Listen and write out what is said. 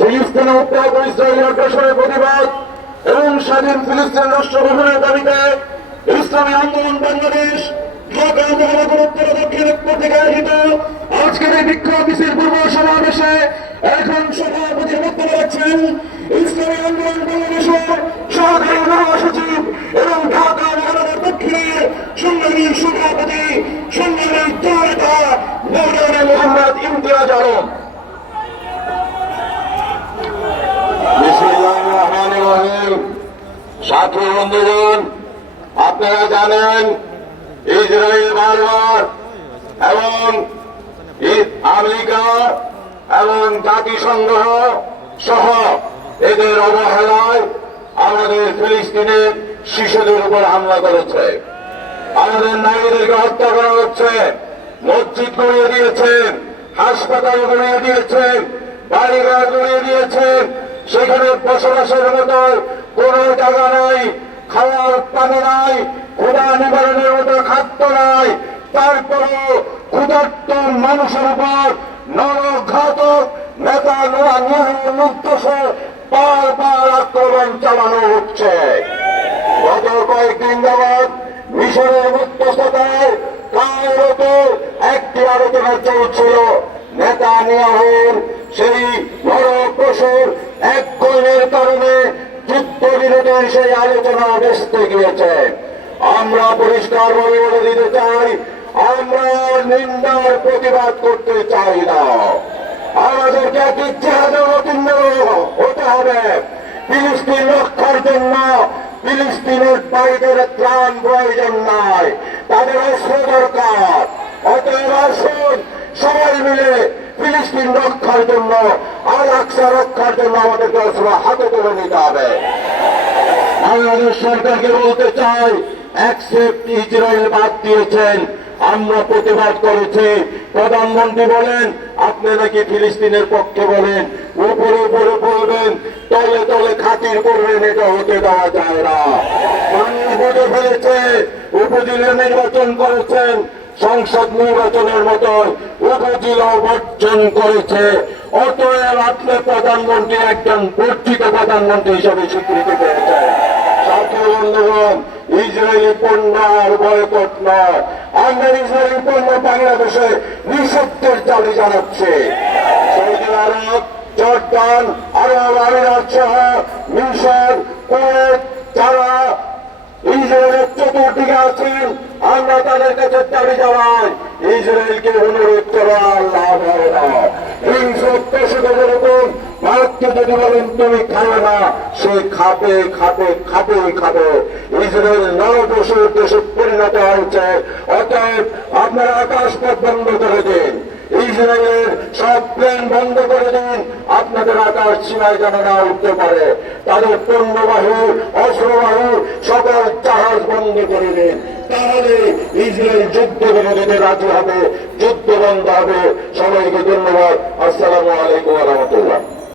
ফিলিস্তিনে উত্তাপ ইসরায়েলি আগ্রাসনের প্রতিবাদ এবং স্বাধীন ফিলিস্তিন রাষ্ট্র গঠনের দাবিতে ইসলামী আন্দোলন বাংলাদেশ ঢাকা মহানগর উত্তর দক্ষিণ থেকে আয়োজিত আজকের এই বিক্ষোভ মিছিল পূর্ব সমাবেশে এখন সভাপতির বক্তব্য রাখছেন ইসলামী আন্দোলন বাংলাদেশের সহকারী মহাসচিব এবং ঢাকা মহানগর দক্ষিণের সংগ্রামী সভাপতি সংগ্রামী জনতা মৌলানা মোহাম্মদ ইমতিয়াজ আলম। সাথী বন্ধুগণ, আপনারা জানেন ইসরায়েল বারবার এবং আমেরিকা এবং জাতিসংঘ সহ এদের অবহেলায় আমাদের ফিলিস্তিনের শিশুদের উপর হামলা করেছে, আমাদের নারীদেরকে হত্যা করা হচ্ছে, মসজিদ গড়িয়ে দিয়েছেন, হাসপাতাল গড়িয়ে দিয়েছেন, বাড়িঘর গড়িয়ে দিয়েছেন, সেখানে বসবাসের মতো কোন জায়গা নাই, খাওয়ার পানি নাই, ক্ষুধা নিবারণের মতো খাদ্য নাই, তারপরও ক্ষুধার্ত মানুষের উপর নরঘাতক নেতানুর্দেশে বারবার আক্রমণ চালানো হচ্ছে। গত কয়েকদিন যাবৎ মিশরের মধ্যস্থতায় কায়রোতে একটি আলোচনা চলছিল। নেতানিয়াহুর সেই নরপশুর এক কর্মের কারণে যুদ্ধবিরতির সেই আলোচনা ভেস্তে গিয়েছে। আমরা পরিষ্কার বলে দিতে চাই, আমরা নিন্দার প্রতিবাদ করতে চাই না। আমাদেরকে এক ইতিহাসে অতীর্ণ হতে হবে। ফিলিস্তিন রক্ষার জন্য ফিলিস্তিনের বাইরের ত্রাণ প্রয়োজন নাই, তাদের অস্ত্র দরকার। অতএব আসুন সবাই মিলে ফিলিস্তিন রক্ষার জন্য, আল আকসা রক্ষার জন্য আমাদেরকে অস্ত্র হাতে তুলে নিতে হবে। বাংলাদেশ সরকারকে বলতে চাই, অ্যাকসেপ্ট ইসরায়েল বাদ দিয়েছেন, আমরা প্রতিবাদ করেছি। প্রধানমন্ত্রী বলেন আপনি নাকি ফিলিস্তিনের পক্ষে বলেন, উপরে উপরে বলবেন, তলে তলে খাতির করবেন, এটা হতে দেওয়া যায় না। মানুষ বুঝে ফেলেছে, উপজেলা নির্বাচন করেছেন, সংসদ নির্বাচনের মতো উপজেলা বর্জন করেছে। অতএব আপনি প্রধানমন্ত্রী একজন বর্ধিত প্রধানমন্ত্রী হিসাবে স্বীকৃতি পেয়েছেন। সাথী বন্ধুগণ, ইসরায়েলি পণ্য আর বয়কট নয়, আমরা ইসরায়েলি পণ্য বাংলাদেশে নিষিদ্ধের দাবি জানাচ্ছি। সৌদি আরব, জর্দান, আরব আমিরাত সহ মিশর, কুয়েত যারা ইসরায়েলের চতুর্দিকে আছেন, আমরা তাদের কাছে দাবি জানাই, ইসরায়েলকে অনুরোধ করা লাভ হবে না। হিংস্র যেরকম ভারতকে যদি বলেন তুমি খাবে না, সে খাবে খাবে খাবেই খাবে। ইসরায়েল নরপশুর দেশে পরিণত হয়েছে। অতএব আপনারা আকাশপথ বন্ধ করে দিন, ইসরায়েলের সব প্লেন বন্ধ করে দিন, আপনাদের আকাশ সীমায় যেন না উঠতে পারে। তাদের পণ্যবাহী অস্ত্রবাহী সকল জাহাজ বন্ধ করে দিন, তাহলে ইসরায়েল যুদ্ধ বিরোধীতে রাজি হবে, যুদ্ধ বন্ধ হবে। সবাইকে ধন্যবাদ। আসসালামু আলাইকুম ওয়া রাহমাতুল্লাহ।